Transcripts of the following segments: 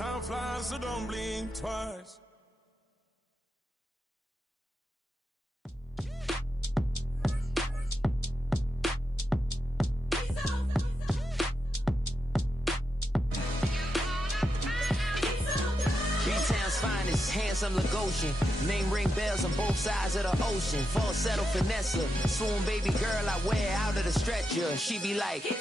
Time flies, so don't blink twice. Finest, handsome Lagosian. Name ring bells on both sides of the ocean. Falsetto Finessa, swoon baby girl I wear out of the stretcher. She be like, you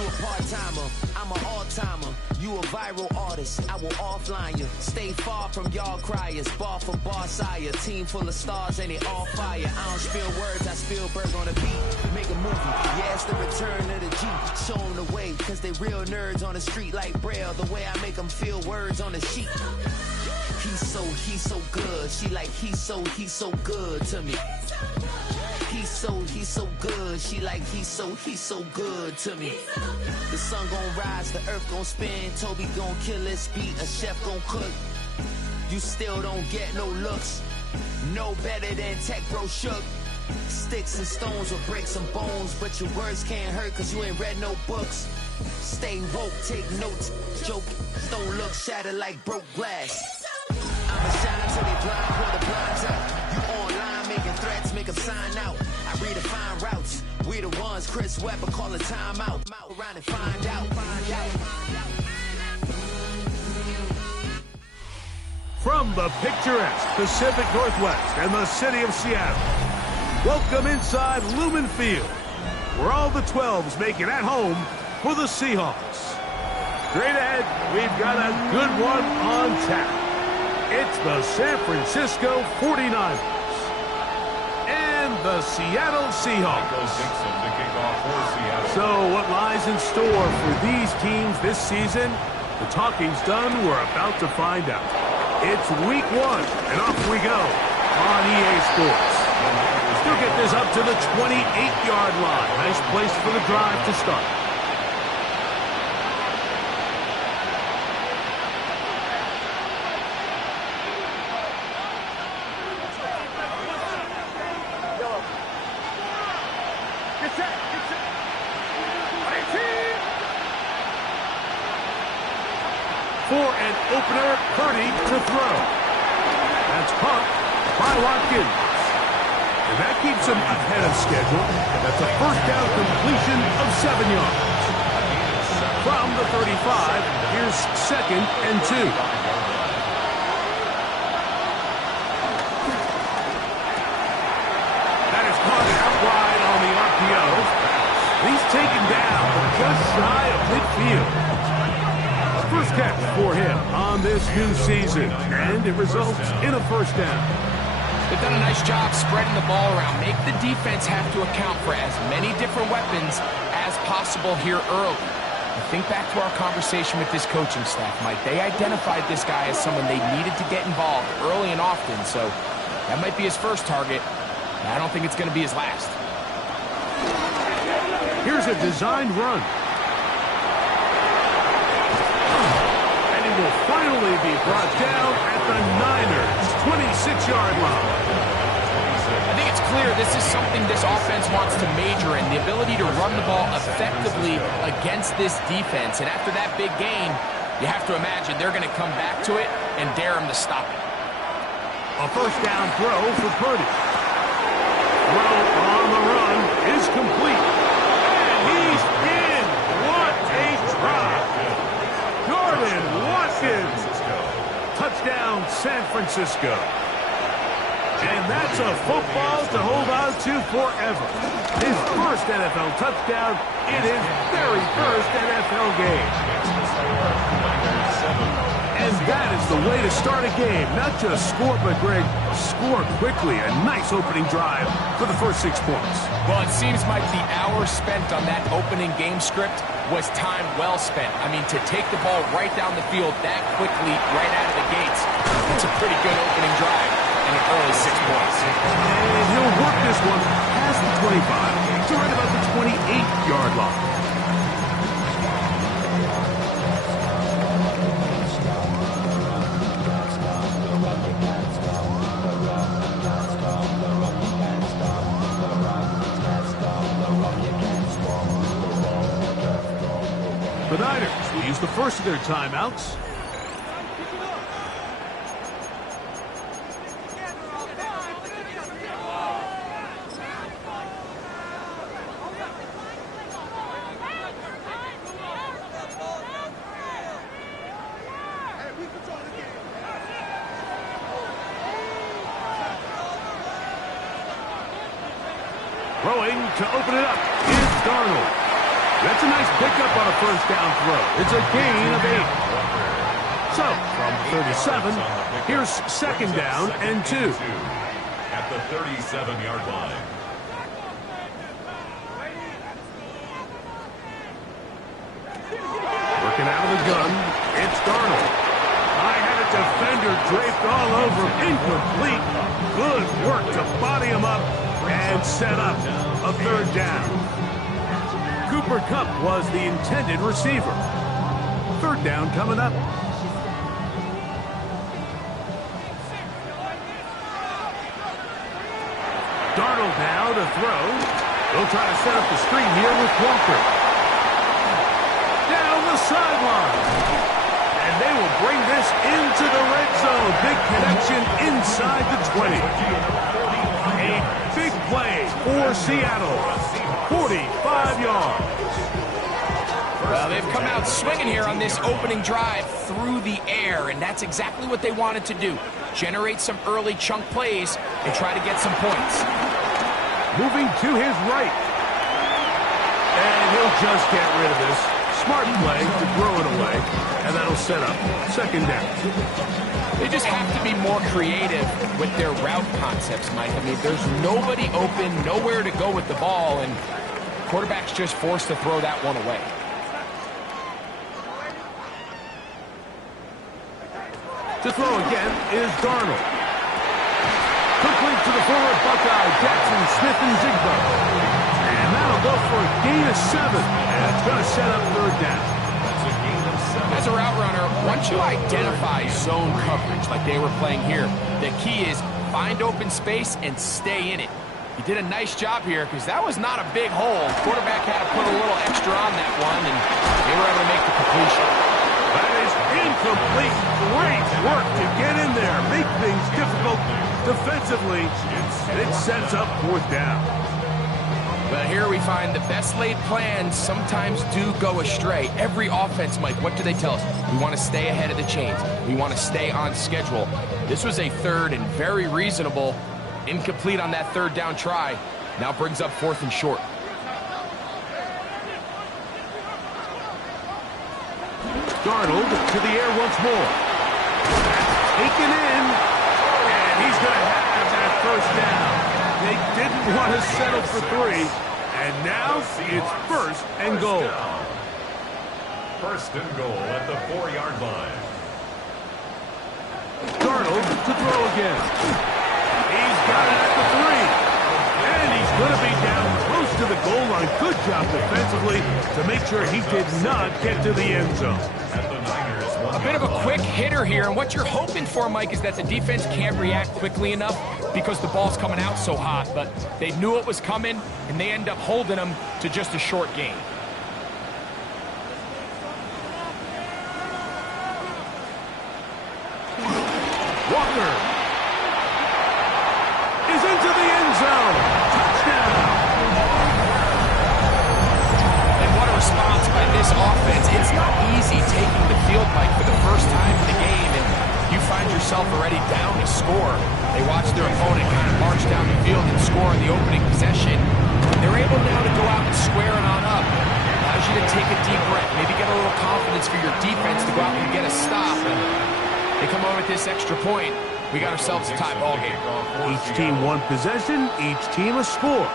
a part-timer, I'm an all-timer. You a viral artist, I will offline you. Stay far from y'all criers, bar for bar sire. Team full of stars and they all fire. I don't spill words, I spill Berg on the beat. Make a movie, yeah, it's the return of the G. Show them the way, cause they real nerds on the street like Braille. The way I make them feel words on the sheet. He's so good. She like, he's so good to me. He's so good. She like, he's so good to me. The sun gon' rise, the earth gon' spin. Toby gon' kill this beat, a chef gon' cook. You still don't get no looks. No better than Tech Bro Shook. Sticks and stones will break some bones, but your words can't hurt cause you ain't read no books. Stay woke, take notes, joke. Don't look shattered like broke glass. I'ma shine till they blind, pull the blinds out. You online making threats, make them sign out. I redefine routes. We the ones Chris Webber call a timeout. Around and find out. From the picturesque Pacific Northwest and the city of Seattle, welcome inside Lumen Field, where all the 12s make it at home for the Seahawks. Straight ahead, we've got a good one on tap. It's the San Francisco 49ers and the Seattle Seahawks. So what lies in store for these teams this season? The talking's done. We're about to find out. It's week 1, and off we go on EA Sports. Still get this up to the 28-yard line. Nice place for the drive to start. For an opener, Purdy to throw. That's pumped by Watkins. And that keeps him ahead of schedule. That's a first down completion of 7 yards. From the 35, here's 2nd and 2. That is caught out wide on the RPO. He's taken down just shy of midfield. First catch for him on this new season, and it results in a first down. They've done a nice job spreading the ball around. Make the defense have to account for as many different weapons as possible here early. And think back to our conversation with this coaching staff, Mike. They identified this guy as someone they needed to get involved early and often, so that might be his first target. I don't think it's going to be his last. Here's a designed run. Will finally be brought down at the Niners' 26-yard line. I think it's clear this is something this offense wants to major in, the ability to run the ball effectively against this defense. And after that big gain, you have to imagine they're going to come back to it and dare him to stop it. A first down throw for Purdy. Throw on the run is complete. And he's in. What a drop. Jordan Watkins. Touchdown, San Francisco. And that's a football to hold on to forever. His first NFL touchdown in his very first NFL game. And that is the way to start a game. Not just score, but, Greg, score quickly. A nice opening drive for the first 6 points. Well, it seems like the hour spent on that opening game script was time well spent. I mean, to take the ball right down the field that quickly, right out of the gates, it's a pretty good opening drive and an early 6 points. And he'll work this one past the 25 to right about the 28-yard line. The Niners will use the first of their timeouts Throwing to open it up is Darnold. That's a nice pickup on a first down throw. It's a gain of 8. So, from 37, here's second down and 2. At the 37-yard line. Working out of the gun, it's Darnold. I had a defender draped all over, incomplete. Good work to body him up and set up a third down. Cooper Kupp was the intended receiver. Third down coming up. Darnold now to throw. They'll try to set up the screen here with Walker. Down the sideline. And they will bring this into the red zone. Big connection inside the 20. A big play for Seattle. 45 yards. Well, they've come out swinging here on this opening drive through the air, and that's exactly what they wanted to do. Generate some early chunk plays and try to get some points. Moving to his right. And he'll just get rid of this. Smart play to throw it away, and that'll set up second down. They just have to be more creative with their route concepts, Mike. I mean, there's nobody open, nowhere to go with the ball, and quarterback's just forced to throw that one away. To throw again is Darnold. Complete to the forward Buckeye, Jackson, Smith, and Zigbo. And that'll go for a gain of 7. And it's going to set up third down. As a route runner, once you identify zone coverage like they were playing here, the key is find open space and stay in it. He did a nice job here because that was not a big hole. Quarterback had to put a little extra on that one, and they were able to make the completion. That is incomplete. Great work to get in there. Make things difficult defensively. It sets up fourth down. But here we find the best laid plans sometimes do go astray. Every offense, Mike, what do they tell us? We want to stay ahead of the chains. We want to stay on schedule. This was a third and very reasonable. Incomplete on that third down try. Now brings up fourth and short. Darnold to the air once more. Taken in. And he's going to have that first down. They didn't want to settle for 3. And now it's first and goal. First and goal at the 4-yard line. Darnold to throw again. He's got it at the 3. And he's going to be down close to the goal line. Good job defensively to make sure he did not get to the end zone. A bit of a quick hitter here, and what you're hoping for, Mike, is that the defense can't react quickly enough because the ball's coming out so hot, but they knew it was coming, and they end up holding them to just a short gain. Walker is into the end zone. Touchdown. And what a response by this offense. It's not easy taking the field, Mike, for the first time in the game, and you find yourself already down to score. They watch their opponent kind of march down the field and score on the opening possession. They're able now to go out and square it on up. Allows you to take a deep breath, maybe get a little confidence for your defense to go out and get a stop. And they come over with this extra point. We got ourselves a tie ball game. Each team one possession, each team a score.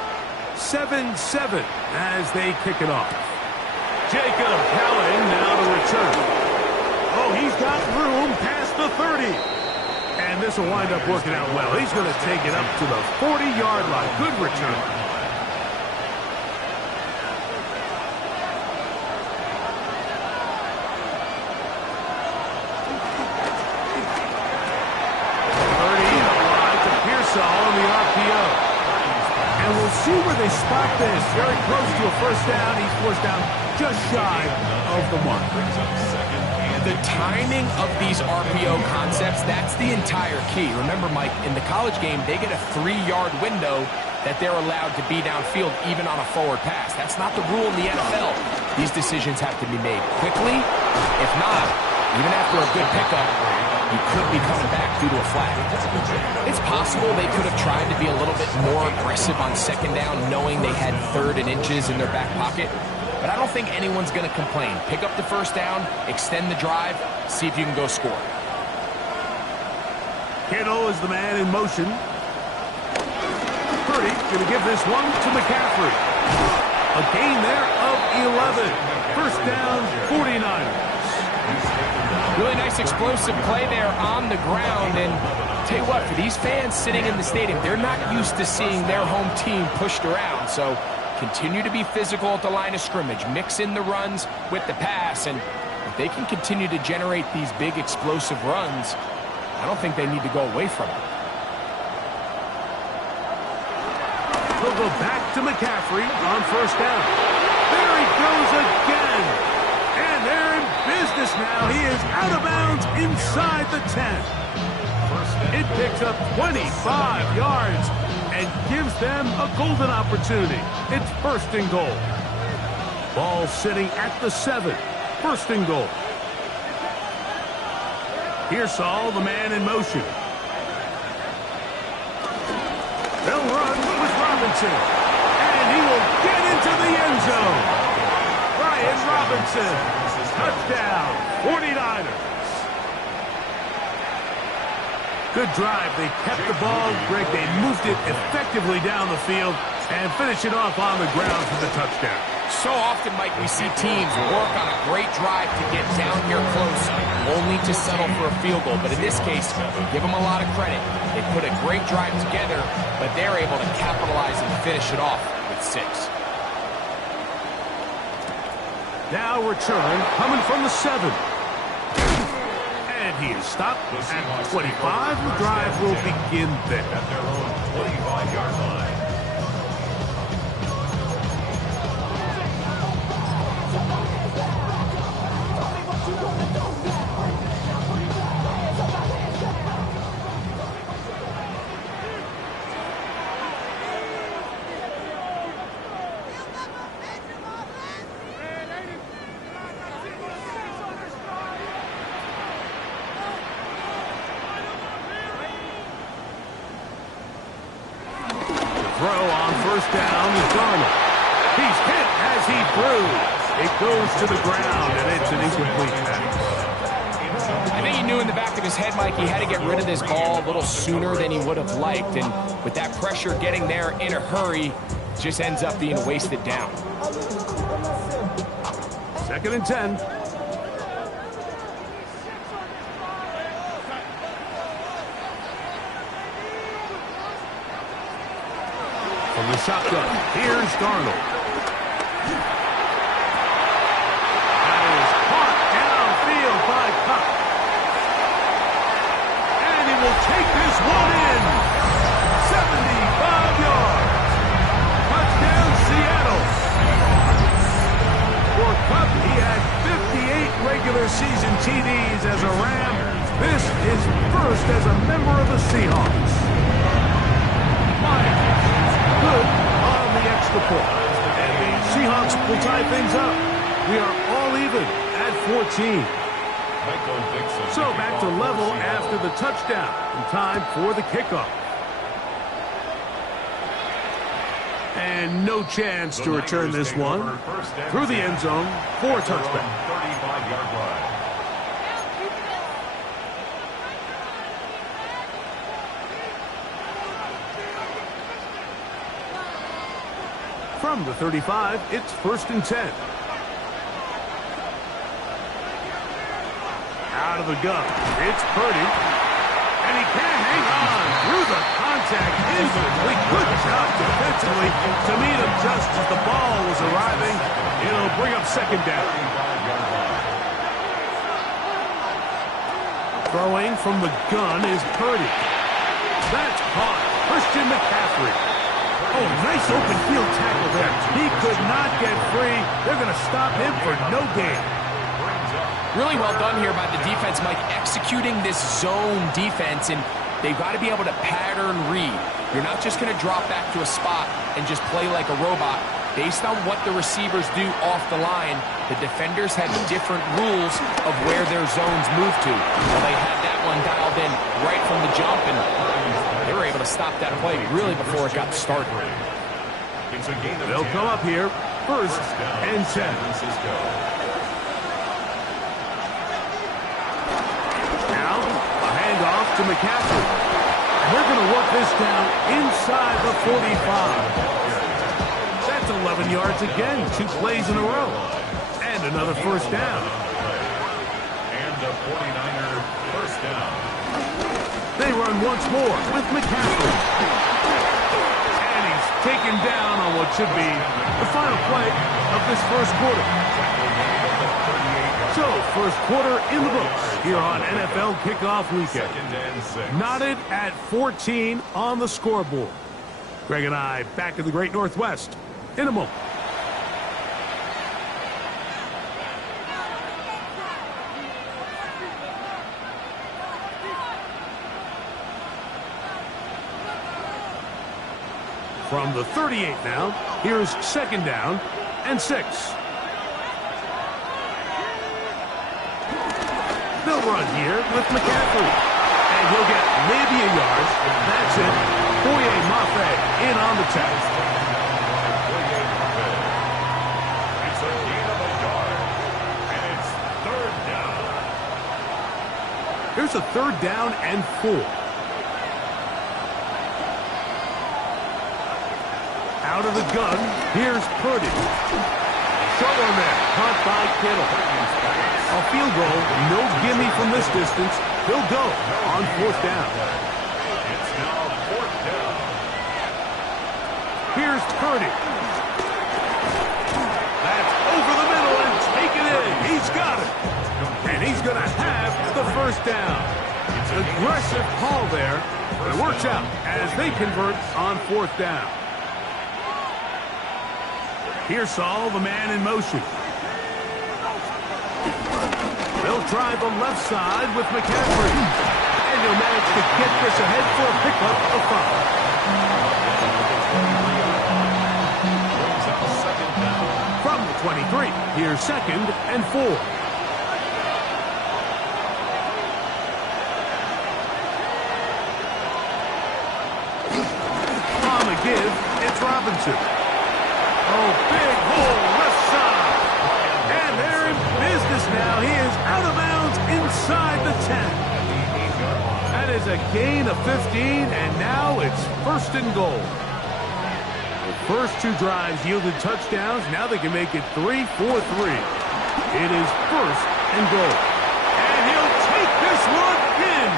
7-7 as they kick it off. Jacob Paladin now to return. Oh, he's got room past the 30. And this will wind up working out well. He's going to take it up to the 40-yard line. Good return. On the RPO. And we'll see where they spot this. Very close to a first down. He's forced down just shy of the mark. The timing of these RPO concepts, that's the entire key. Remember, Mike, in the college game, they get a 3-yard window that they're allowed to be downfield even on a forward pass. That's not the rule in the NFL. These decisions have to be made quickly. If not, even after a good pickup, you could be coming back due to a flag. It's possible they could have tried to be a little bit more aggressive on second down, knowing they had 3rd and inches in their back pocket. But I don't think anyone's going to complain. Pick up the first down, extend the drive, see if you can go score. Kittle is the man in motion. Purdy going to give this one to McCaffrey. A gain there of 11. First down, 49ers. Really nice explosive play there on the ground. And tell you what, for these fans sitting in the stadium, they're not used to seeing their home team pushed around. So continue to be physical at the line of scrimmage. Mix in the runs with the pass. And if they can continue to generate these big explosive runs, I don't think they need to go away from it. We'll go back to McCaffrey on first down. There he goes again. And they're in business now. He is out of bounds inside the 10. It picks up 25 yards and gives them a golden opportunity. It's first and goal. Ball sitting at the 7. First and goal. Here's Saul, the man in motion. They'll run with Robinson. And he will get into the end zone. Brian Robinson. Touchdown. 49ers. Good drive. They kept the ball. Greg, they moved it effectively down the field and finish it off on the ground for the touchdown. So often, Mike, we see teams work on a great drive to get down here close, only to settle for a field goal. But in this case, give them a lot of credit. They put a great drive together, but they're able to capitalize and finish it off with 6. Now return coming from the 7. And he is stopped at 25. The drive will begin there. At their own 25-yard line. Throw on first down is Darnold. He's hit as he threw. It goes to the ground, and it's an incomplete pass. I think he knew in the back of his head, Mike, he had to get rid of this ball a little sooner than he would have liked. And with that pressure getting there in a hurry, just ends up being wasted down. 2nd and 10. From the shotgun, here's Darnold. That is caught downfield by Cup. And he will take this one in. 75 yards. Touchdown, Seattle. For Cup, he had 58 regular season TDs as a Ram. This is first as a member of the Seahawks. Good on the extra point. And the Seahawks will tie things up. We are all even at 14. So back to level after the touchdown. And time for the kickoff. And no chance to return this one. Through the end zone for a touchback. 35-yard line. From the 35, it's 1st and 10. Out of the gun, it's Purdy. And he can't hang on through the contact. Incomplete. Good job defensively to meet him just as the ball was arriving. It'll bring up 2nd down. Throwing from the gun is Purdy. That's caught. Christian McCaffrey. Oh, nice open field tackle there. He could not get free. They're going to stop him for no gain. Really well done here by the defense, Mike, executing this zone defense, and they've got to be able to pattern read. You're not just going to drop back to a spot and just play like a robot. Based on what the receivers do off the line, the defenders have different rules of where their zones move to. Well, they had that one dialed in right from the jump, and they were able to stop that play really before it got started. They'll come up here, first and 10. Now, a handoff to McCaffrey. They're going to work this down inside the 45. That's 11 yards again, 2 plays in a row. And another first down. And a 49er first down. They run once more with McCaffrey. And he's taken down on what should be the final play of this first quarter. So, first quarter in the books here on NFL Kickoff Weekend. Knotted at 14 on the scoreboard. Greg and I back in the Great Northwest in a moment. From the 38 now, here's second down and 6. They'll run here with McCaffrey. And he'll get maybe a yard. That's it. Boye Mafe in on the test. It's a gain of a yard. And it's third down. Here's a third down and 4. Out of the gun, here's Purdy. Short one there, caught by Kittle. A field goal, no gimme from this distance. He'll go on fourth down. It's now fourth down. Here's Purdy. That's over the middle and taken in. He's got it. And he's going to have the first down. Aggressive call there. It works out as they convert on fourth down. Here's Saul, the man in motion. They'll try the left side with McCaffrey. And he'll manage to get this ahead for a pickup of 5. From the 23, here's second and 4. On the give, it's Robinson. Oh, big hole, left side. And they're in business now. He is out of bounds inside the 10. That is a gain of 15, and now it's first and goal. The first 2 drives yielded touchdowns. Now they can make it 3-4-3. It is first and goal. And he'll take this one in.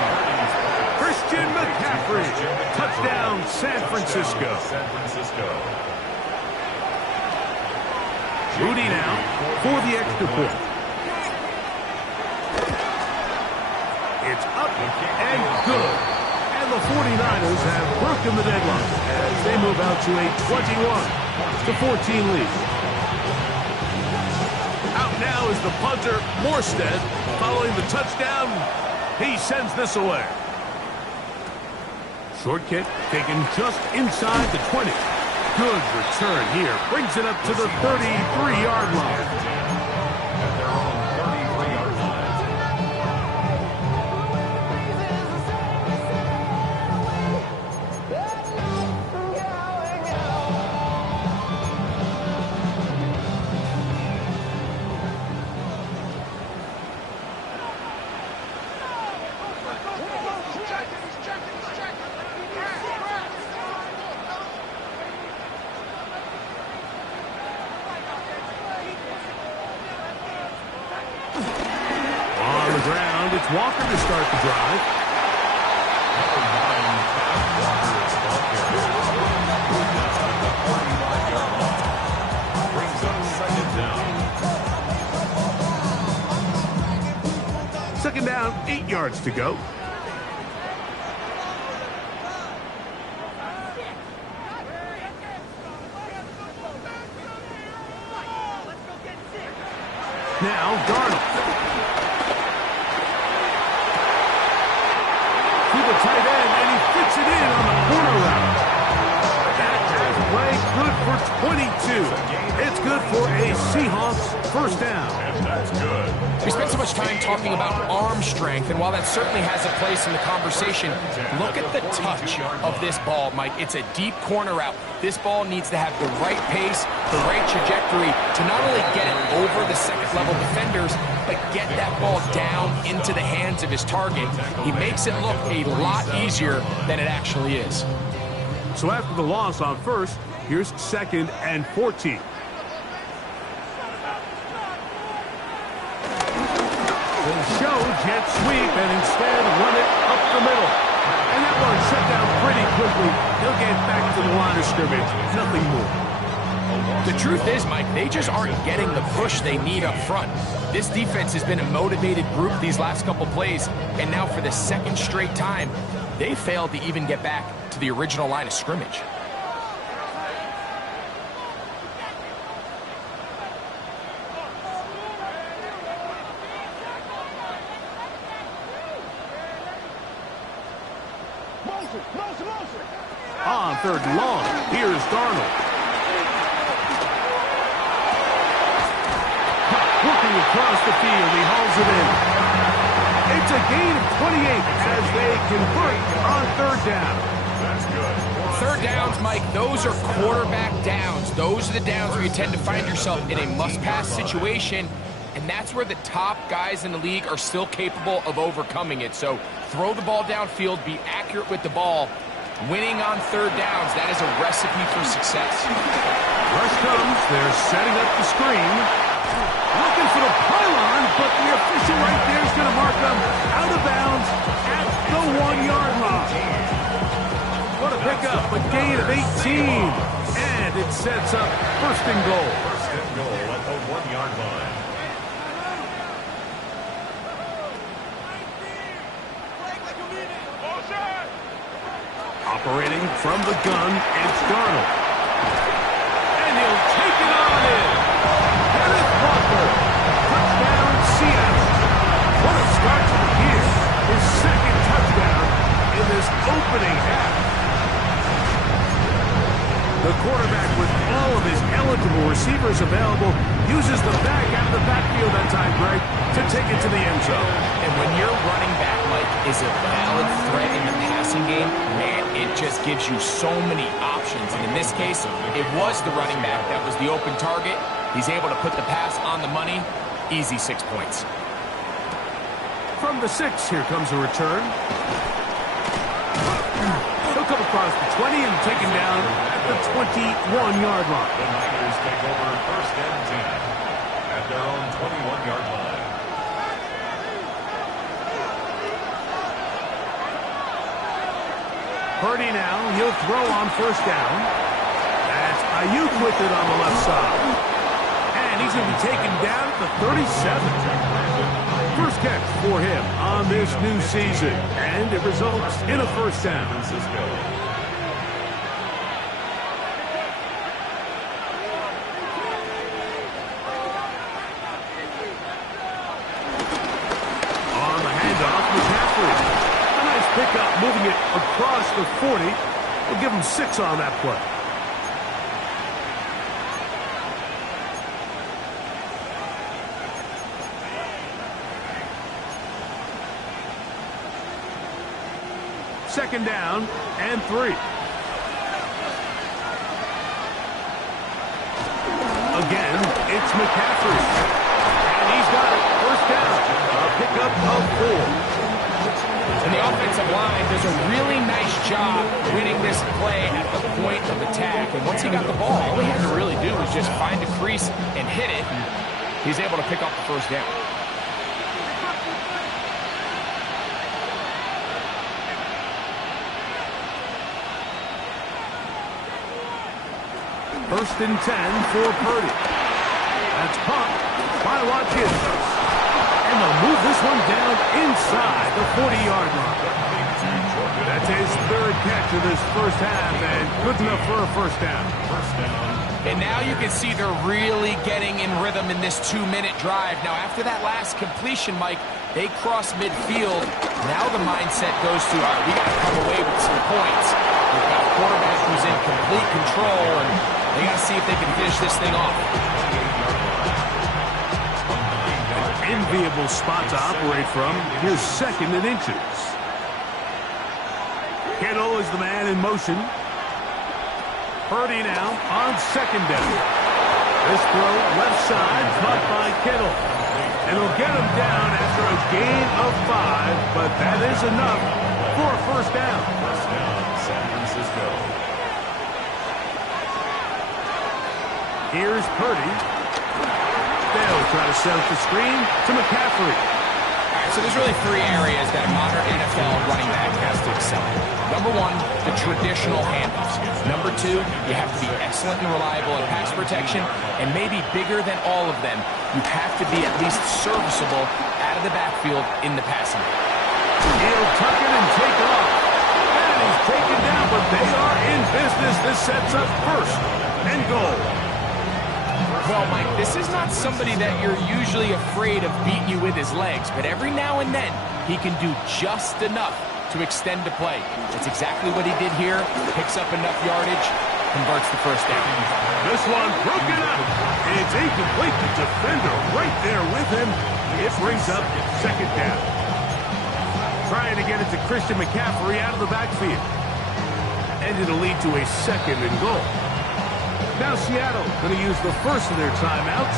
Christian McCaffrey. Touchdown, San Francisco. Rudy now for the extra point. It's up and good. And the 49ers have broken the deadlock as they move out to a 21-14 lead. Out now is the punter, Morstead. Following the touchdown, he sends this away. Short kick taken just inside the 20. Good return here. Brings it up to the 33-yard line. At their own 33-yard line. It's Walker to start the drive. Brings up second down. Second down, 8 yards to go. Now, Darnold. To the tight end, and he fits it in on the corner route. That is play good for 22. It's good for a Seahawks first down. And that's good. We spent so much time talking about arm strength, and while that certainly has a place in the conversation, look at the touch of this ball, Mike. It's a deep corner route. This ball needs to have the right pace, the right trajectory to not only get it over the second-level defenders, but get that ball down into the hands of his target. He makes it look a lot easier than it actually is. So after the loss on first, here's 2nd and 14. Show jet sweep and instead run it up the middle. And that one shut down pretty quickly. He'll get back to the line of scrimmage. Nothing more. The truth is, Mike, they just aren't getting the push they need up front. This defense has been a motivated group these last couple plays, and now for the 2nd straight time, they failed to even get back to the original line of scrimmage. On 3rd and long, here's Darnold. Working across the field, he hauls it in. It's a gain of 28 as they convert on 3rd down. That's good. 3rd downs, Mike, those are quarterback downs. Those are the downs where you tend to find yourself in a must-pass situation, and that's where the top guys in the league are still capable of overcoming it. So throw the ball downfield, be accurate with the ball. Winning on 3rd downs, that is a recipe for success. Rush comes, they're setting up the screen. Looking for the pylon, but the official right there is going to mark them out of bounds at the 1-yard line. What a pickup, a gain of 18. And it sets up 1st and goal. 1st and goal at the 1-yard line. Operating from the gun, it's Darnold. And he'll take it on in. Kenneth Walker. Touchdown, Seattle. What a start to the year. His 2nd touchdown in this opening half. The quarterback, with all of his eligible receivers available, uses the back out of the backfield that time, Greg, to take it to the end zone. And when your running back, Mike, is a valid threat in the passing game, man, it just gives you so many options. And in this case, it was the running back that was the open target. He's able to put the pass on the money. Easy 6 points. From the 6, here comes a return. He'll come across the 20 and taken down at the 21-yard line. The Niners take over 1st and 10 at their own 21-yard line. Purdy now, he'll throw on 1st down. That's Ayuk with it on the left side. And he's going to be taken down at the 37. First catch for him on this new season. And it results in a 1st down. On the handoff, McCaffrey. A nice pickup, moving it across the 40. We'll give him 6 on that play. Second down and 3. Again, it's McCaffrey. And he's got it. 1st down. A pickup of 4. And the offensive line does a really nice job winning this play at the point of attack. And once he got the ball, all he had to really do was just find a crease and hit it. He's able to pick up the 1st down. First and 10 for Purdy. That's pumped by Watkins. And they'll move this one down inside the 40-yard line. That's his 3rd catch of this 1st half, and good enough for a 1st down. And now you can see they're really getting in rhythm in this 2-minute drive. Now, after that last completion, Mike, they cross midfield. Now the mindset goes to, all right, we got to come away with some points. We've got a quarterback who's in complete control, and they got to see if they can finish this thing off. Enviable spot to operate from. Here's second and inches. Kittle is the man in motion. Purdy now on second down. This throw left side, caught by Kittle. And he'll get him down after a gain of 5, but that is enough for a first down. First down, San Francisco. Here's Purdy. They'll try to set up the screen to McCaffrey. So there's really 3 areas that a modern NFL running back has to excel in. Number 1, the traditional handoffs. Number 2, you have to be excellent and reliable in pass protection, and maybe bigger than all of them, you have to be at least serviceable out of the backfield in the passing game. He'll tuck it and take off. And he's taken down, but they are in business. This sets up first and goal. Well, Mike, this is not somebody that you're usually afraid of beating you with his legs, but every now and then he can do just enough to extend the play. That's exactly what he did here. Picks up enough yardage, converts the first down. This one broken up. It's incomplete. The defender right there with him. It brings up second down. Trying to get it to Christian McCaffrey out of the backfield. And it'll lead to a second and goal. Now Seattle going to use the first of their timeouts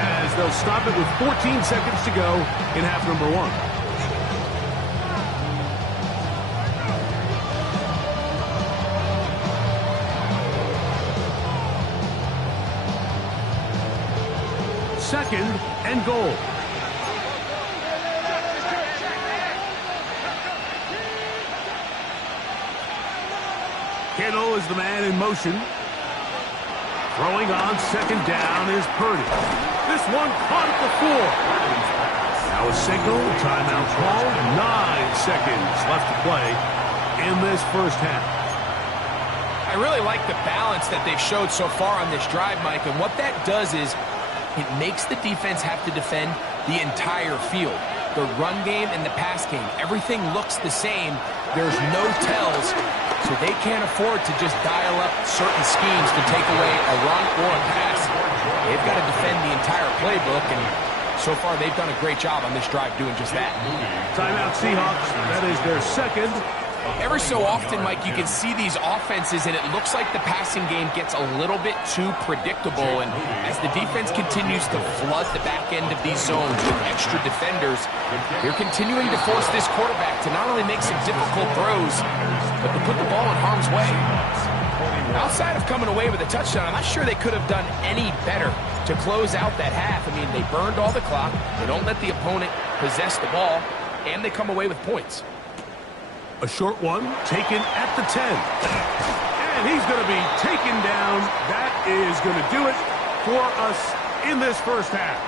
as they'll stop it with 14 seconds to go in half number 1. Second and goal. Kittle is the man in motion. Throwing on second down is Purdy. This one caught at the 4. Now a signal, timeout call. 9 seconds left to play in this first half. I really like the balance that they've showed so far on this drive, Mike, and what that does is it makes the defense have to defend the entire field. The run game and the pass game, everything looks the same. There's no tells. So they can't afford to just dial up certain schemes to take away a run or a pass. They've got to defend the entire playbook, and so far they've done a great job on this drive doing just that. Timeout Seahawks. That is their second. Every so often, Mike, you can see these offenses, and it looks like the passing game gets a little bit too predictable. And as the defense continues to flood the back end of these zones with extra defenders, they're continuing to force this quarterback to not only make some difficult throws, but to put the ball in harm's way. Outside of coming away with a touchdown, I'm not sure they could have done any better to close out that half. I mean, they burned all the clock, they don't let the opponent possess the ball, and they come away with points. A short one taken at the 10. And he's going to be taken down. That is going to do it for us in this first half.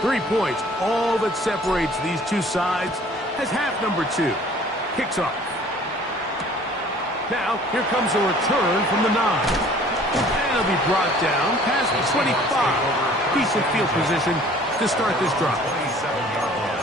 Three points, all that separates these two sides as half number 2 kicks off. Now, here comes a return from the 9. And it'll be brought down past the 25. Decent field position to start this drive. 27-yard line.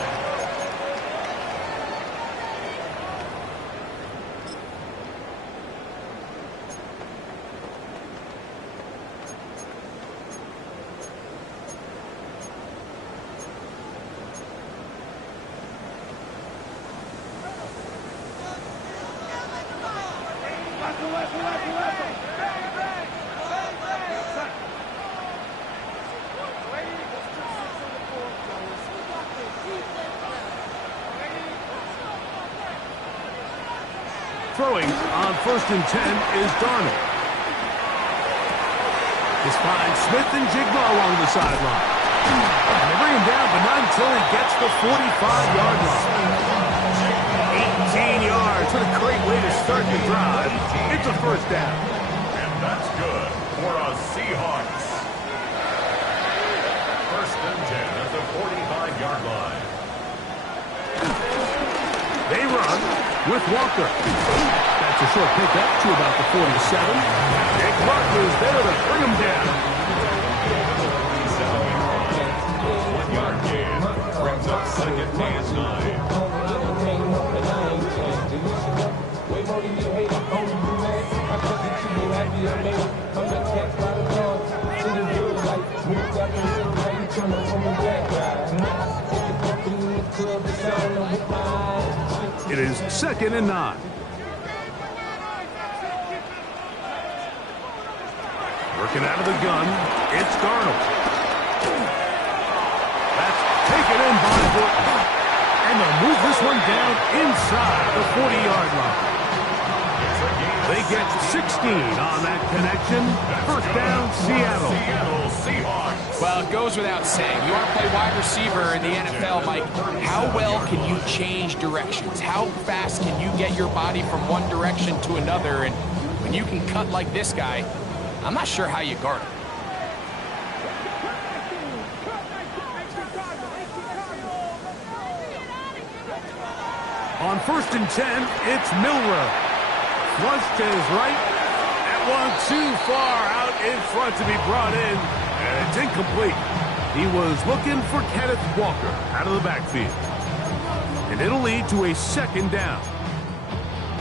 Throwing on first and 10 is Darnold. This finds Smith and Jigba along the sideline. And they bring him down, but not until he gets the 45-yard line. 18 yards. What a great way to start the drive. It's a first down. And that's good for a Seahawks. First and 10 at the 45-yard line. They run with Walker. That's a short pickup to about the 47. Nick Walker's there to bring him down. 1-yard gain brings up second and 9. It is 2nd and 9. Working out of the gun, it's Darnold. That's taken in by Horton. And they'll move this one down inside the 40-yard line. They get 16 on that connection. 1st down, Seattle. Seattle Seahawks. Well, it goes without saying. You want to play wide receiver in the NFL, Mike. How well can you change directions? How fast can you get your body from one direction to another? And when you can cut like this guy, I'm not sure how you guard him. On 1st and 10, it's Milrow. Flush to his right. That one too far out in front to be brought in. And it's incomplete. He was looking for Kenneth Walker out of the backfield. And it'll lead to a 2nd down.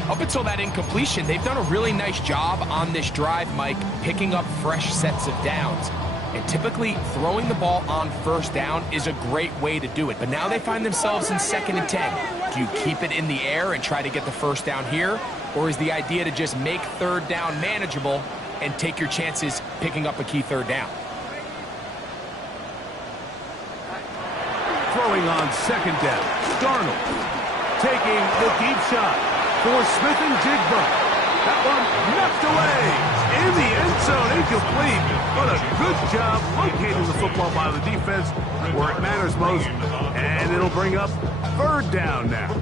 Up until that incompletion, they've done a really nice job on this drive, Mike, picking up fresh sets of downs. And typically, throwing the ball on 1st down is a great way to do it. But now they find themselves in 2nd and 10. Do you keep it in the air and try to get the 1st down here? Or is the idea to just make 3rd down manageable and take your chances picking up a key 3rd down? Throwing on 2nd down, Darnold taking the deep shot for Smith and Jigba. That one knocked away in the end zone, incomplete. But a good job locating the football by the defense where it matters most. And it'll bring up 3rd down now.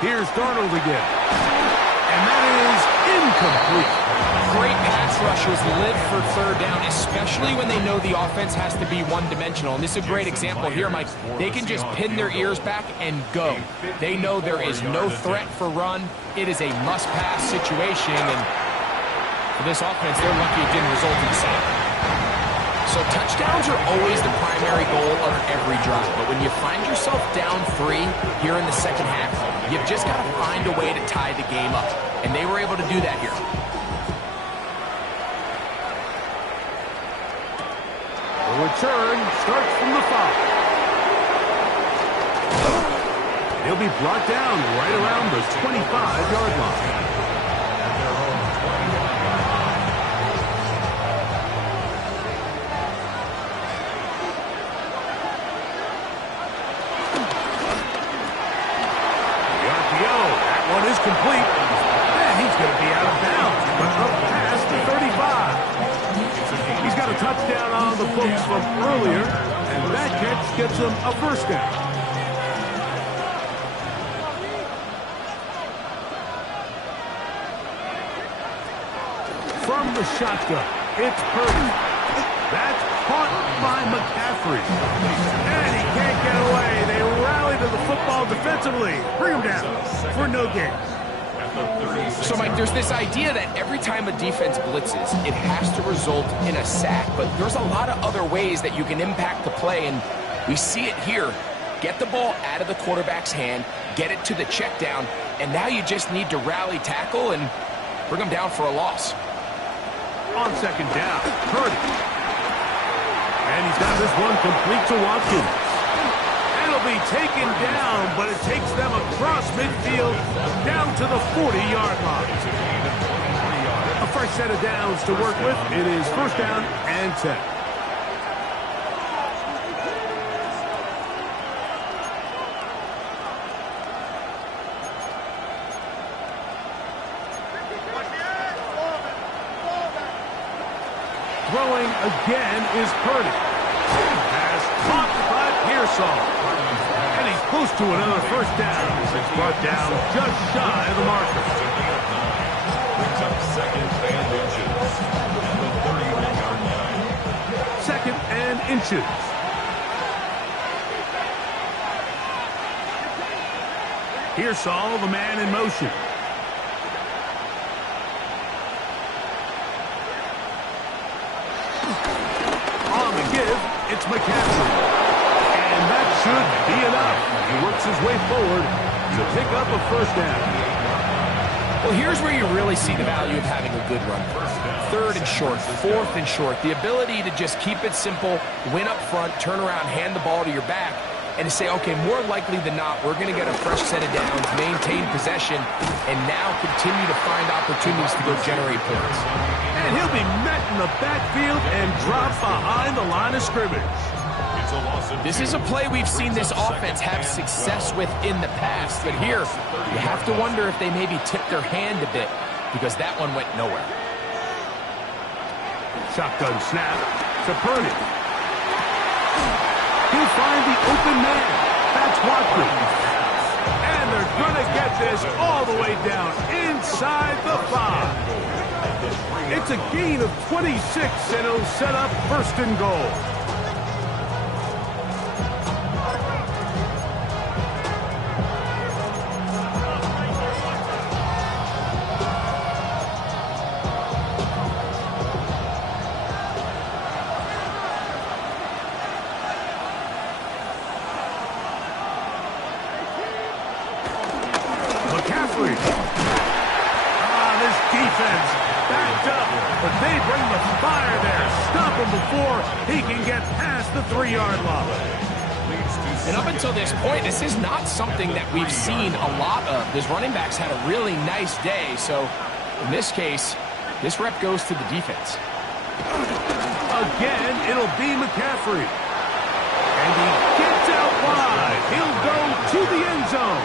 Here's Darnold again. And that is incomplete. Great pass rushers live for 3rd down, especially when they know the offense has to be one-dimensional. And this is a great example here, Mike. They can just pin their ears back and go. They know there is no threat for run. It is a must-pass situation. And for this offense, they're lucky it didn't result in the same. So touchdowns are always the primary goal of every drive. But when you find yourself down 3 here in the 2nd half, you've just got to find a way to tie the game up. And they were able to do that here. The return starts from the 5. He'll be brought down right around the 25-yard line. Is complete, and he's going to be out of bounds, but up past the 35. He's got a touchdown on the books from earlier, and that catch gets him a 1st down. From the shotgun, it's Purdy. That's caught by McCaffrey, and he can't get away. They rally to the football defensively. Bring him down for no gain. So, Mike, there's this idea that every time a defense blitzes, it has to result in a sack. But there's a lot of other ways that you can impact the play, and we see it here. Get the ball out of the quarterback's hand, get it to the check down, and now you just need to rally tackle and bring them down for a loss. On 2nd down, Purdy. And he's got this one complete to Watkins. It'll be taken down, but it takes them across midfield down to the 40-yard line. A fresh set of downs to work with. It is 1st down and 10. Throwing again is Purdy. Pass caught by Pearsall. And he's close to another 1st down. It's brought down just shy of the marker. Brings up 2nd and inches at the 31-yard line. 2nd and inches. Pearsall, the man in motion. On the give, it's McCaffrey. And that's should be enough. He works his way forward to pick up a first down. Well, here's where you really see the value of having a good run. Third and short, fourth and short. The ability to just keep it simple, win up front, turn around, hand the ball to your back, and to say, okay, more likely than not, we're going to get a fresh set of downs, maintain possession, and now continue to find opportunities to go generate points. And he'll be met in the backfield and dropped behind the line of scrimmage. This is a play we've seen this offense have success with in the past, but here you have to wonder if they maybe tipped their hand a bit because that one went nowhere. Shotgun snap to Purdy. He'll find the open man. That's Watkins. And they're going to get this all the way down inside the 5. It's a gain of 26, and it'll set up first and goal. This defense backed up, but they bring the fire there. Stop him before he can get past the 3-yard line. And up until this point, this is not something that we've seen a lot of. This running back's had a really nice day, so in this case, this rep goes to the defense. Again, it'll be McCaffrey. And he gets out wide. He'll go to the end zone.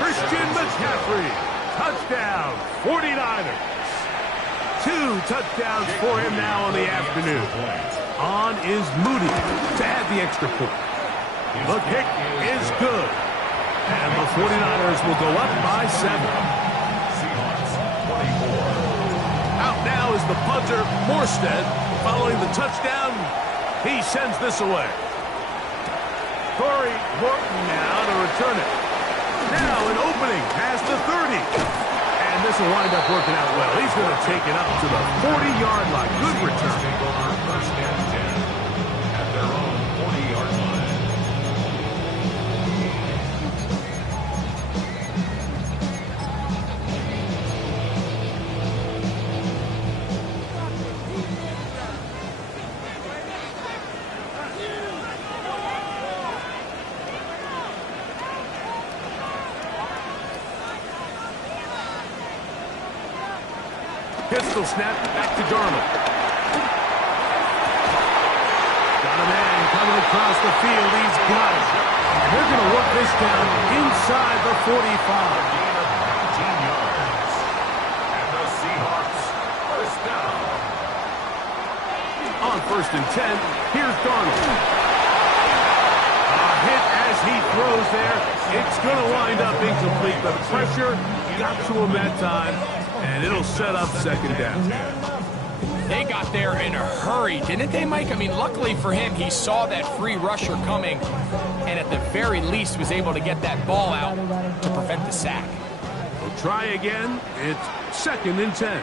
Christian McCaffrey. Touchdown, 49ers. 2 touchdowns for him now on the afternoon. On is Moody to add the extra point. The kick is good. And the 49ers will go up by 7. Seahawks 24. Out now is the punter, Morstead. Following the touchdown, he sends this away. Corey Morton now to return it. Now an opening past the 30. And this will wind up working out well. He's going to take it up to the 40-yard line. Good return. First and 10 at their own 40-yard line. Pistol snap back to Darnold. Got a man coming across the field. He's got it. And they're going to work this down inside the 45. Gain of 19 yards. And the Seahawks first down. On first and 10, here's Darnold. A hit as he throws there. It's going to wind up incomplete. The pressure got to him that time. And it'll set up second down. They got there in a hurry, didn't they, Mike? I mean, luckily for him, he saw that free rusher coming and at the very least was able to get that ball out to prevent the sack. We'll try again. It's second and 10.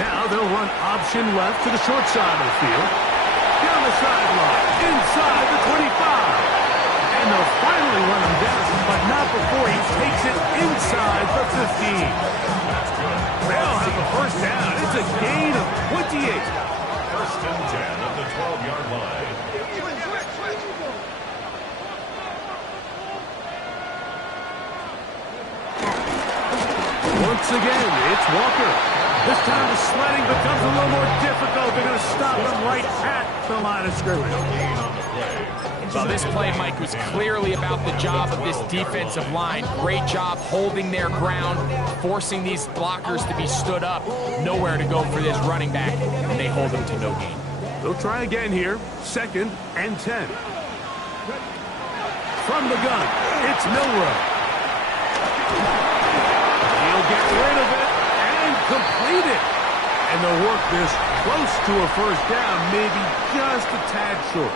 Now they'll run option left to the short side of the field. Down the sideline, inside the 25. And they'll finally run him down, but not before he takes it inside the 15. They'll have the first down. It's a gain of 28. First and 10 at the 12-yard line. Once again, it's Walker. This time the sledding becomes a little more difficult. They're going to stop him right at the line of scrimmage. Gain on the play. Well, this play, Mike, was clearly about the job of this defensive line. Great job holding their ground, forcing these blockers to be stood up. Nowhere to go for this running back, and they hold him to no gain. They'll try again here. Second and 10. From the gun, it's Milroe. He'll get rid of it and complete it. And they'll work this close to a first down, maybe just a tad short.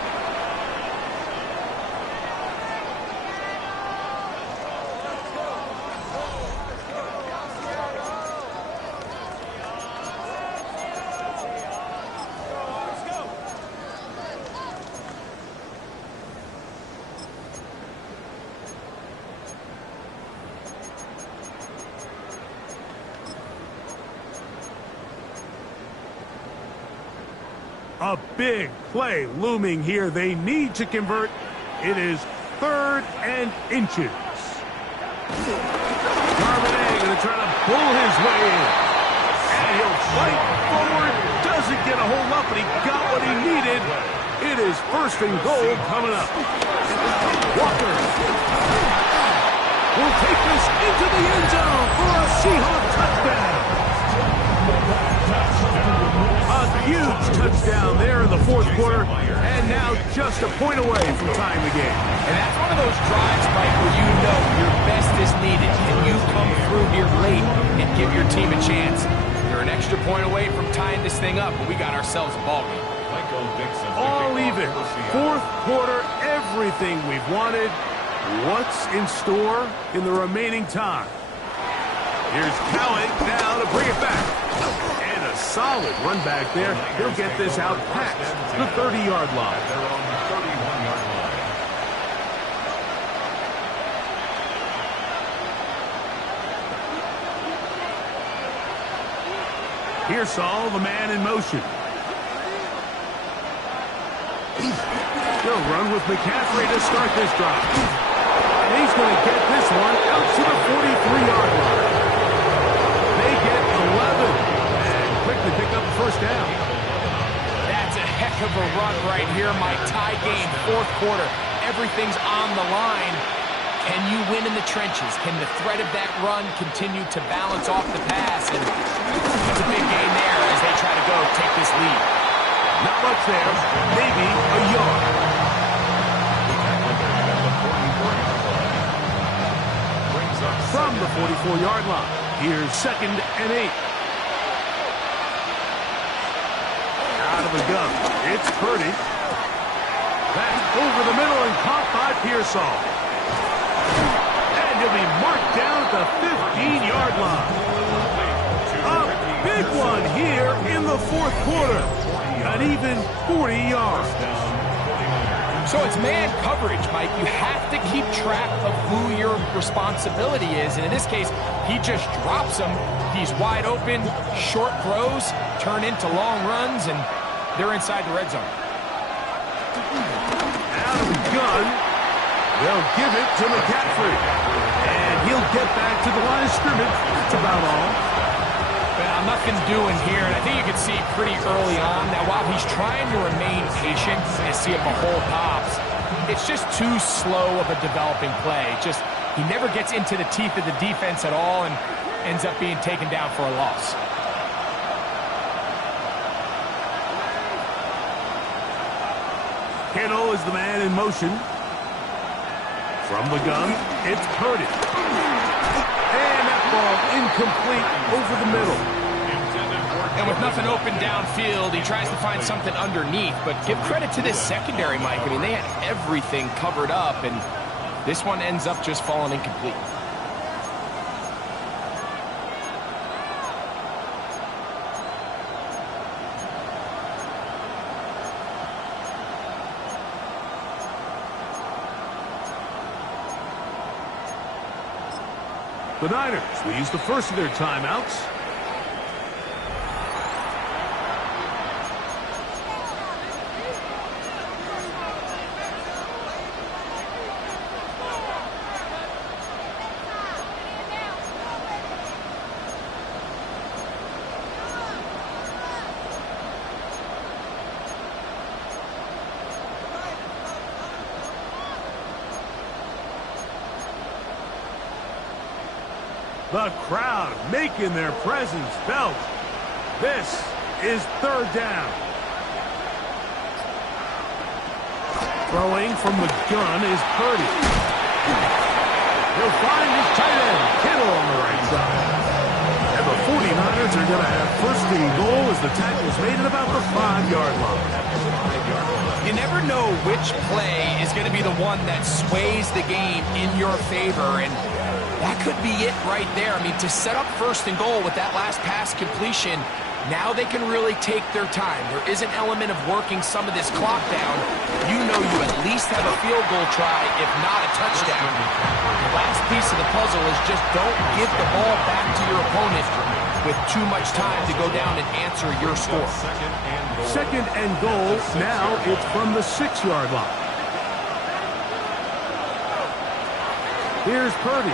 A big play looming here. They need to convert. It is 3rd and inches. Charbonnet going to try to pull his way in. And he'll fight forward. Doesn't get a hold up, but he got what he needed. It is 1st and goal coming up. Walker will take this into the end zone for a Seahawk touchdown. A huge touchdown there in the 4th quarter, and now just a point away from tying the game. And that's one of those drives, Mike, where you know your best is needed, and you come through here late and give your team a chance. They're an extra point away from tying this thing up, and we got ourselves a ball game. All even. 4th quarter, everything we've wanted. What's in store in the remaining time? Here's Cowan now to bring it back. And a solid run back there. He'll get this out past the 30-yard line. They're on the 31-yard line. Here's Saul, the man in motion. He'll run with McCaffrey to start this drive. And he's going to get this one out to the 43-yard line. They get 11 and quickly pick up the 1st down. That's a heck of a run right here, Mike. Tie game, 4th quarter. Everything's on the line. Can you win in the trenches? Can the threat of that run continue to balance off the pass? And it's a big gain there as they try to go take this lead. Not much there, maybe a yard. From the 44-yard line, here's 2nd and 8. Out of the gun, it's Purdy. Back over the middle and caught by Pearsall. And he'll be marked down at the 15-yard line. A big one here in the 4th quarter. An even 40 yards. So it's man coverage, Mike. You have to keep track of who your responsibility is. And in this case, he just drops him. He's wide open. Short throws turn into long runs, and they're inside the red zone. Out of the gun. They'll give it to McCaffrey. And he'll get back to the line of scrimmage. That's about all. Well, nothing doing here, and I think you can see pretty early on. Now, while he's trying to remain patient and see if a hole pops, it's just too slow of a developing play. He never gets into the teeth of the defense at all and ends up being taken down for a loss. Kittle is the man in motion. From the gun, it's Purdy. And that ball incomplete over the middle. And with nothing open downfield, he tries to find something underneath. But give credit to this secondary, Mike. I mean, they had everything covered up, and this one ends up just falling incomplete. The Niners will use the first of their timeouts. The crowd making their presence felt. This is 3rd down. Throwing from the gun is Purdy. He'll find his tight end, Kittle, on the right side. And the 49ers are going to have 1st and goal as the tackle's made at about the 5-yard line. You never know which play is going to be the one that sways the game in your favor, and that could be it right there. I mean, to set up 1st and goal with that last pass completion, now they can really take their time. There is an element of working some of this clock down. You know you at least have a field goal try, if not a touchdown. The last piece of the puzzle is just don't give the ball back to your opponent with too much time to go down and answer your score. Second and goal. Now it's from the 6-yard line. Here's Purdy.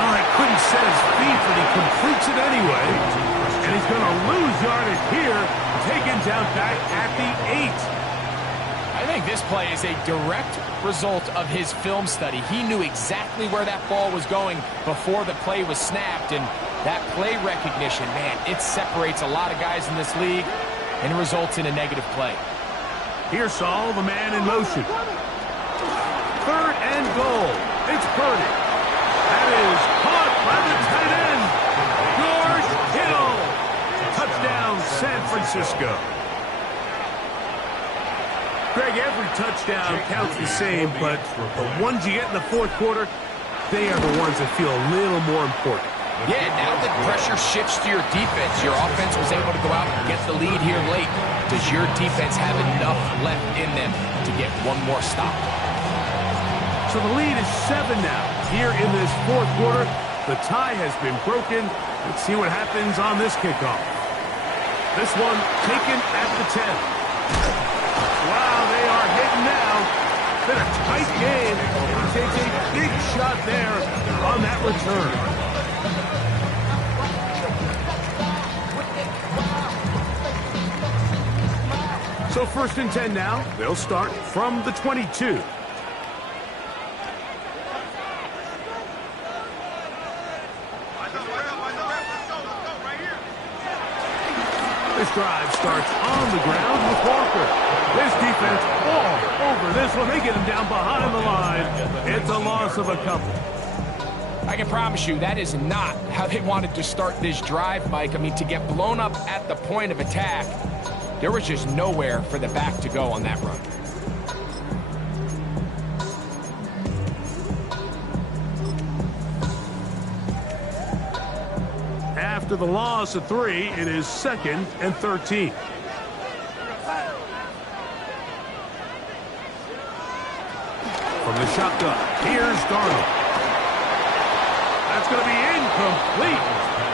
Oh, he couldn't set his feet, but he completes it anyway. And he's going to lose yardage here, taken down back at the 8. I think this play is a direct result of his film study. He knew exactly where that ball was going before the play was snapped, and that play recognition, man, it separates a lot of guys in this league and results in a negative play. Here's Saul, the man in motion. Third and goal. It's Purdy. That is caught by the tight end, George Kittle. Touchdown, San Francisco. Greg, every touchdown counts the same, but the ones you get in the fourth quarter, they are the ones that feel a little more important. Yeah, now that pressure shifts to your defense, your offense was able to go out and get the lead here late. Does your defense have enough left in them to get one more stop? So the lead is 7 now. Here in this fourth quarter, the tie has been broken. Let's see what happens on this kickoff. This one taken at the 10. Wow, they are hitting now. Been a tight game. He takes a big shot there on that return. So 1st and 10 now. They'll start from the 22. This drive starts on the ground with Walker. This defense all over this one. They get him down behind the line. It's a loss of a couple. I can promise you that is not how they wanted to start this drive, Mike. I mean, to get blown up at the point of attack, there was just nowhere for the back to go on that run. After the loss of 3, it is 2nd and 13. From the shotgun, here's Darnold. That's going to be incomplete.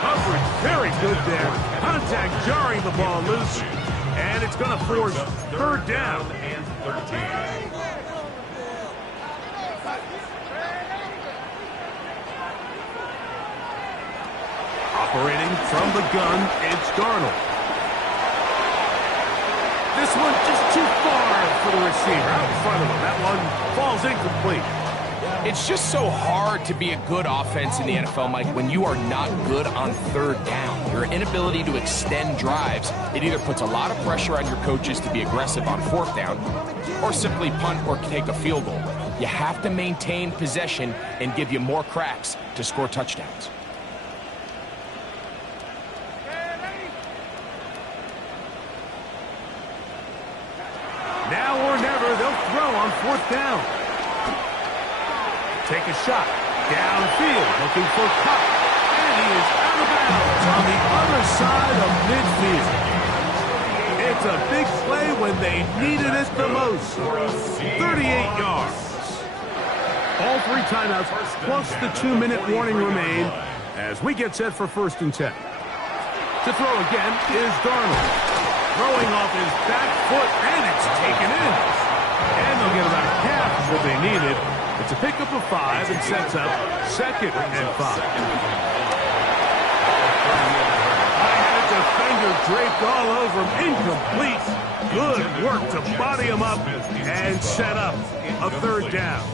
Coverage very good there. Contact jarring the ball loose. And it's going to force 3rd down. And 13. Operating from the gun, it's Darnold. This one just too far for the receiver. Out in front of him. That one falls incomplete. It's just so hard to be a good offense in the NFL, Mike, when you are not good on 3rd down. Your inability to extend drives, it either puts a lot of pressure on your coaches to be aggressive on 4th down or simply punt or take a field goal. You have to maintain possession and give you more cracks to score touchdowns. Now or never, they'll throw on 4th down. Take a shot. Downfield, looking for Cup. And he is out of bounds on the other side of midfield. It's a big play when they needed it the most. 38 yards. All 3 timeouts plus the 2-minute warning remain as we get set for 1st and 10. To throw again is Darnold. Throwing off his back foot, and it's taken in. And they'll get about half what they needed. It's a pickup of 5 and sets up 2nd and 5. I had a defender draped all over him. Incomplete. Good work to body him up and set up a 3rd down.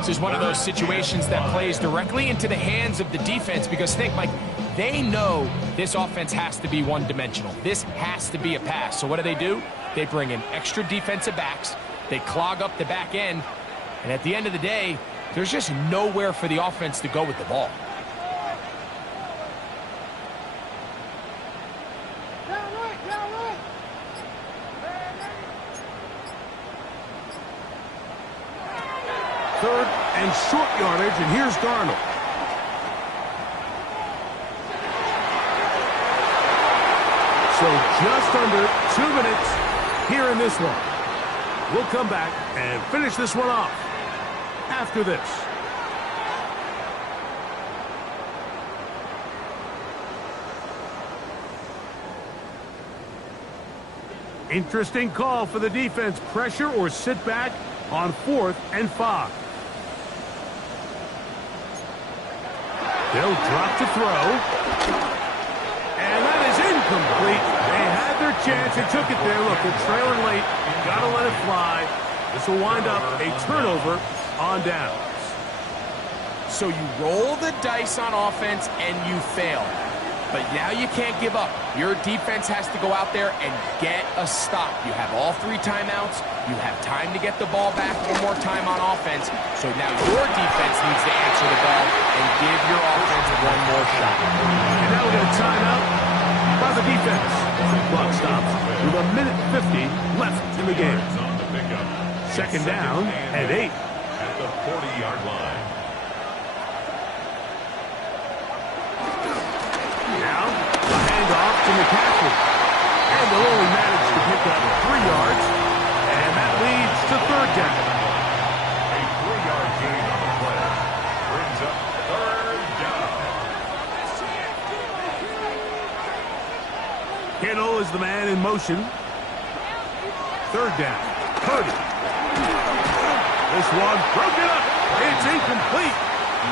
This is one of those situations that plays directly into the hands of the defense because think, Mike, they know this offense has to be one-dimensional. This has to be a pass. So what do? They bring in extra defensive backs. They clog up the back end. And at the end of the day, there's just nowhere for the offense to go with the ball. Third and short yardage, and here's Darnold. So just under 2 minutes here in this one. We'll come back and finish this one off after this. Interesting call for the defense. Pressure or sit back on 4th and 5. They'll drop to throw. And that is incomplete. They had their chance. They took it there. Look, they're trailing late. You've got to let it fly. This will wind up a turnover on downs. So you roll the dice on offense and you fail. But now you can't give up. Your defense has to go out there and get a stop. You have all 3 timeouts. You have time to get the ball back one more time on offense. So now your defense needs to answer the bell and give your offense one more shot. And now we got a timeout by the defense. Clock stops with 1:50 left in the game. Second down and 8. At the 40-yard line. Now, the handoff to McCaffrey. And they'll only manage to pick up 3 yards. And that leads to third down. A 3-yard gain on the play. Brings up third down. Kittle is the man in motion. Third down. Purdy. This one broken up. It's incomplete.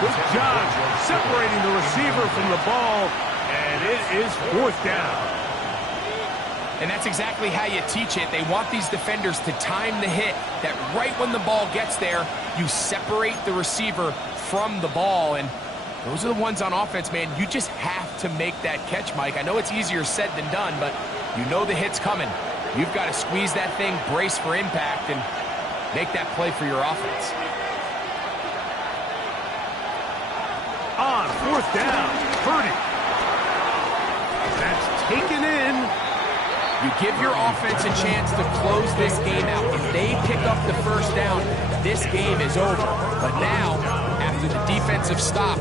Good job separating the receiver from the ball. And it is 4th down. And that's exactly how you teach it. They want these defenders to time the hit, that right when the ball gets there, you separate the receiver from the ball. And those are the ones on offense, man. You just have to make that catch, Mike. I know it's easier said than done, but you know the hit's coming. You've got to squeeze that thing, brace for impact, and make that play for your offense. On 4th down, Purdy. That's taken in. You give your offense a chance to close this game out. If they pick up the first down, this game is over. But now, after the defensive stop,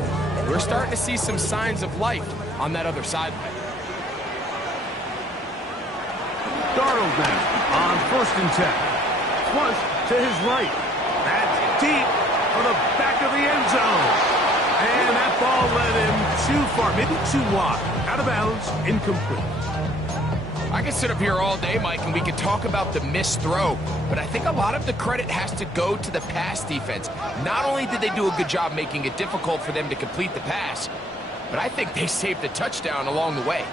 we're starting to see some signs of life on that other sideline. Darnold now on 1st and 10. Flush to his right. That's deep for the back of the end zone. And that ball led him too far, maybe too wide. Out of bounds, incomplete. I could sit up here all day, Mike, and we could talk about the missed throw, but I think a lot of the credit has to go to the pass defense. Not only did they do a good job making it difficult for them to complete the pass, but I think they saved a touchdown along the way.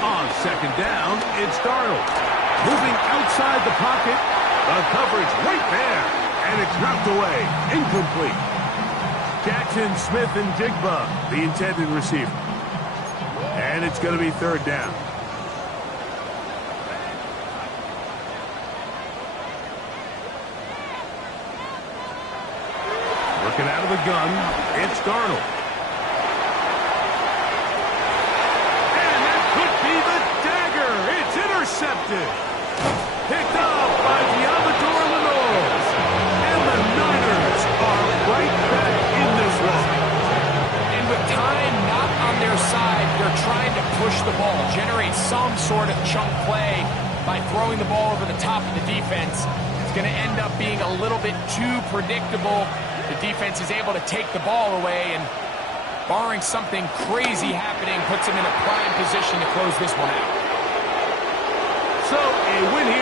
On 2nd down, it's Darnold. Moving outside the pocket. The coverage right there. And it's knocked away. Incomplete. Jackson, Smith, and Jigba, the intended receiver. And it's going to be 3rd down. Working out of the gun, it's Darnold. And that could be the dagger. It's intercepted. Picked up by Diamador Lenore. And the Niners are right back in this one. And with time not on their side, they're trying to push the ball, generate some sort of chunk play by throwing the ball over the top of the defense. It's going to end up being a little bit too predictable. The defense is able to take the ball away, and barring something crazy happening, puts them in a prime position to close this one out. So a win here.